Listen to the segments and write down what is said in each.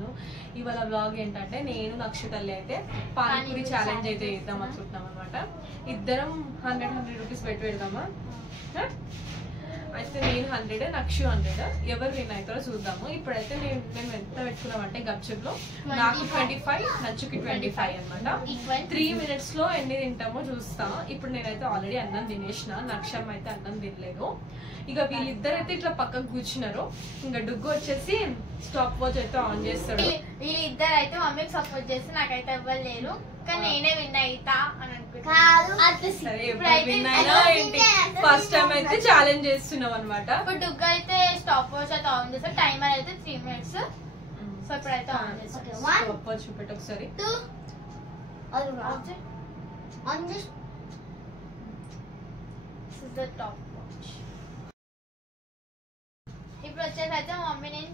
చేస్తున్నాను. ఇవాళ వ్లాగ్ ఏంటంటే నేను నక్షతల్లి అయితే పానీపూరి ఛాలెంజ్ అయితే చేద్దాం అనుకుంటున్నాం అనమాట. ఇద్దరం 100 రూపీస్ పెట్టి పెడదామా? అయితే నేను 100, నక్షు 100. ఎవరు విన్ అవుతారో చూద్దాము. ఇప్పుడైతే మేము ఎంత పెట్టుకున్నామంటే గప్చుప్ లో నాకు 25, నచ్చుకి 25 అనమాట. 3 minutes లో ఎన్ని తింటామో చూస్తా. ఇప్పుడు నేనైతే ఆల్రెడీ అన్నం తినేసిన, నక్షం అయితే అన్నం తినలేదు. ఇక వీళ్ళిద్దరైతే ఇట్లా పక్కకు కూర్చున్నారు. ఇంకా డుగ్గు వచ్చేసి స్టాప్ వాచ్ అయితే ఆన్ చేస్తాడు. వీళ్ళిద్దరు అయితే మమ్మీకి సపోర్ట్ చేస్తే నాకైతే ఎవ్వరు లేరు, కానీ నేనే విన్ అవుతా అని ఫస్ట్ టైం అయితే ఛాలెంజ్ చేస్తున్నాం అనమాట. ఇప్పుడు డుగ్గు అయితే స్టాప్ వాచ్ అయితే ఆన్ చేస్తారు. టైమర్ అయితే 3 minutes. సో ఇప్పుడైతే ఆన్ చేస్తాం. స్టాప్ వాచ్ చూపెట్టు ఒకసారి. ఇప్పుడు వచ్చేసి అయితే మమ్మీ నేను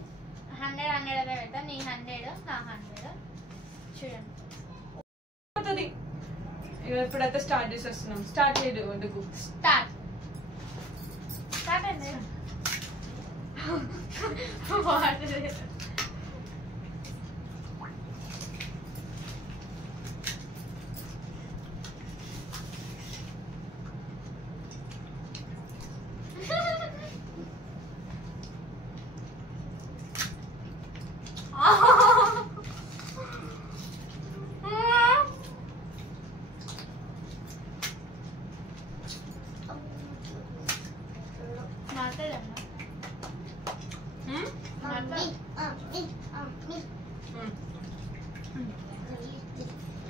100 అయితే పెడతా. నీ 100, నా 100. చూడండి ఇప్పుడైతే స్టార్ట్ చేసేస్తున్నాం. స్టార్ట్ చేయదు స్టార్ట్ అండి.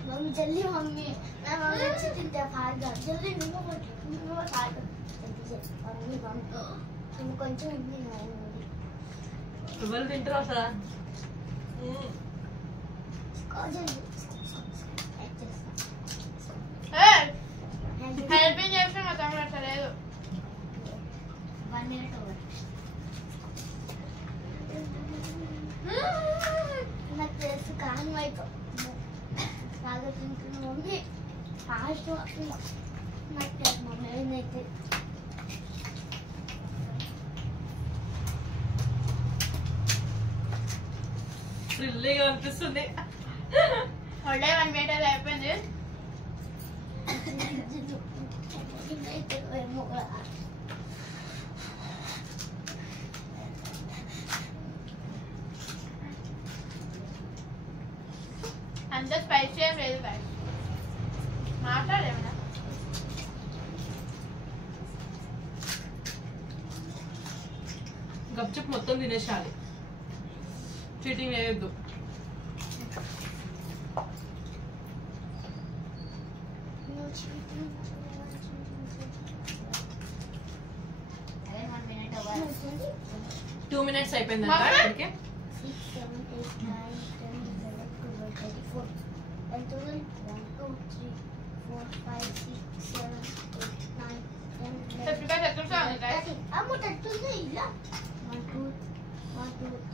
मम्मी जल्दी मम्मी मैं मम्मी अच्छी चिंता फायदा जल्दी नहीं फायदा मम्मी तुम కొంచెం ఉంది ఎవరు తింటారు అసలు? హెల్పింగ్ చేస్తే మా తమ్ముడు అట్లా లేదు. 1 minute over నాకు తెలుసు కాను అయితే బాగా తింటున్నా మమ్మీ ఫాస్ట్ నాకు తెలుసు మమ్మీ ఏదైతే థ్రిల్లింగ్ అనిపిస్తుంది. ఆల్రెడీ 1 minute అయితే అయిపోయింది. అంత స్పైసీ ఏం లేదు గాయ్. మాట్లాడేమన్నా గప్చుప్ మొత్తం తినేసాలి, చీటింగ్ వేయొద్దు. టూ మినిట్స్ అయిపోయిందంట ఇప్పటికే. 6, 7, 8, 9, 10, 11, 12, 13, 14 and 12, 1, 2, 3, 4, 5, 6, 7, 8, 9, 10, 11, 55 seconds ఉంది గాయ్. అమ్మ తట్టుతుంది ఇలా 1, 2,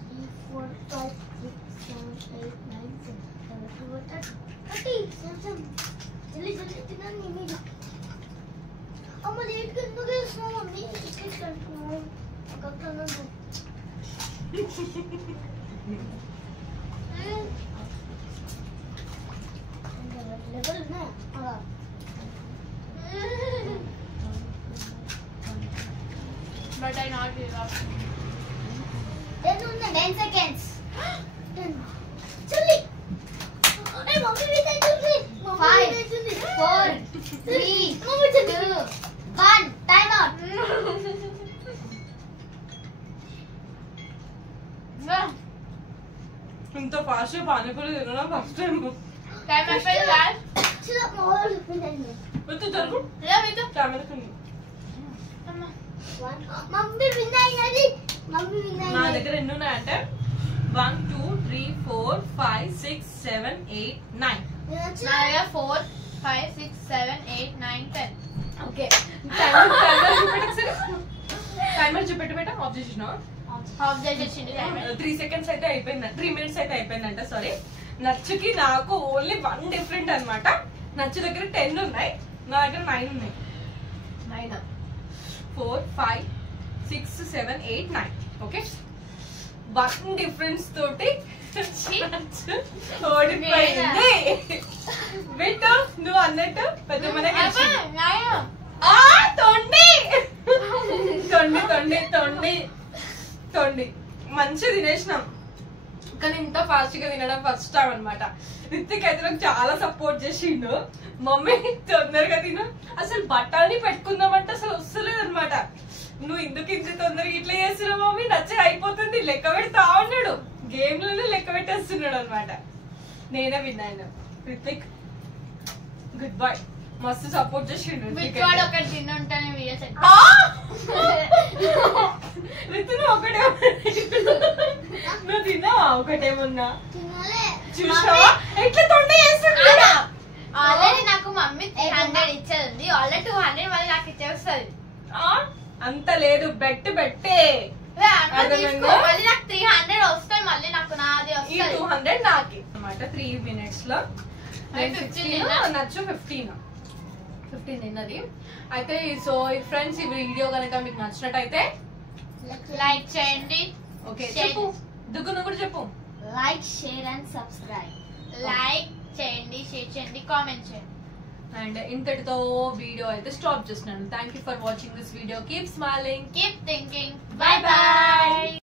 3, 4, 5, 6, 7, 8, 9, 10, 11, 12, 13, 14 జల్దీ జల్దీ తినండి మీరు. అమ్మ లేట్గా ఎందుకు వేస్తున్నావు మమ్మీ? టికెట్ కట్టుకున్నావు ఒక level na But I not give up. 10 seconds. 10. Chali. Hey, mommy, wait a minute. 5, 4, 3, 2, 1. Time out. ఇంత ఫాస్ట్ పానీపూరి తినడం ఫస్ట్ టైం. టైం అయిపోయింది గాయ్. Chila more than వచ్చి జరుగు. ఇలా మీతో కెమెరాకి అమ్మ 1. మమ్మీ విన్ అయ్యాలి. మమ్మీ విన్ నా అయ్యాలి. దగ్గర ఎన్ని ఉన్నాయంటే 1, 2, 3, 4, 5, 6, 7, 8, 9. నా దగ్గర 4, 5, 6, 7, 8, 9, 10. ఓకే, టైమర్ చూపెట్టు బేట. ఆఫ్ చేసిన హాఫ్ చేసింది టైమర్. 3 seconds అయితే అయిపోయింది, 3 minutes అయితే అయిపోయిందంట. సారీ, నచ్చుకి నాకు ఓన్లీ 1 డిఫరెంట్ అనమాట. నచ్చు దగ్గర 10 ఉన్నాయి, నా దగ్గర 9 ఉన్నాయి. 9, 4, 5, 6, 7, 8, 9. ఓకే, 1 డిఫరెన్స్ తోటి ఓడిపోయింది. బిట్టు నువ్వు అన్నట్టు పెద్ద మనకి తొండి తొండి తొండి తొండి తొండి మంచిగా తినేసినాం. కానీ ఇంత ఫాస్ట్ గా తినడం ఫస్ట్ టైం అనమాట. రిత్విక్ అయితే నాకు చాలా సపోర్ట్ చేసిండు. మమ్మీ తొందరగా తిను, అసలు బట్టాలని పెట్టుకుందామంటే అసలు వస్తలేదు అనమాట. నువ్వు ఎందుకు ఇంత తొందరగా ఇట్లా చేస్తున్నావు మమ్మీ, నచ్చే అయిపోతుంది లెక్క పెడతా ఉన్నాడు. గేమ్ లోనే లెక్క పెట్టేస్తున్నాడు అనమాట. నేనే విన్నాను. రిత్విక్ గుడ్ బై, మస్తు సపోర్ట్ చేసిండు. ఒకటి తిన్నుంటానే రితు నువ్వు ఒకటే నువ్వు తిన్నావా? ఒకటేమున్నా చూసావా ఎట్లా తొండి చేస్తున్నా? ఆల్రెడీ నాకు మమ్మీ 300 ఇచ్చేది, ఆల్రెడీ 200 మళ్ళీ నాకు ఇచ్చేస్తుంది. అంత లేదు, బెట్ బెట్టే మళ్ళీ నాకు 300 వస్తాయి, మళ్ళీ నాకు నాది ఈ 200 నాకి అన్నమాట. 3 minutes లో నచ్చు 15 తిన్నది అయితే. సో ఫ్రెండ్స్ ఈ వీడియో కనుక మీకు నచ్చినట్టయితే లైక్ చేయండి. ఓకే చెప్పు దుగ్గు, నువ్వు కూడా చెప్పు. Like, share and subscribe. Like చేయండి, షేర్ చేయండి, కామెంట్ చేయండి. అండ్ ఇంతటితో వీడియో అయితే స్టాప్ చేస్తున్నాను. Thank you for watching this video. Keep smiling, keep thinking. By by.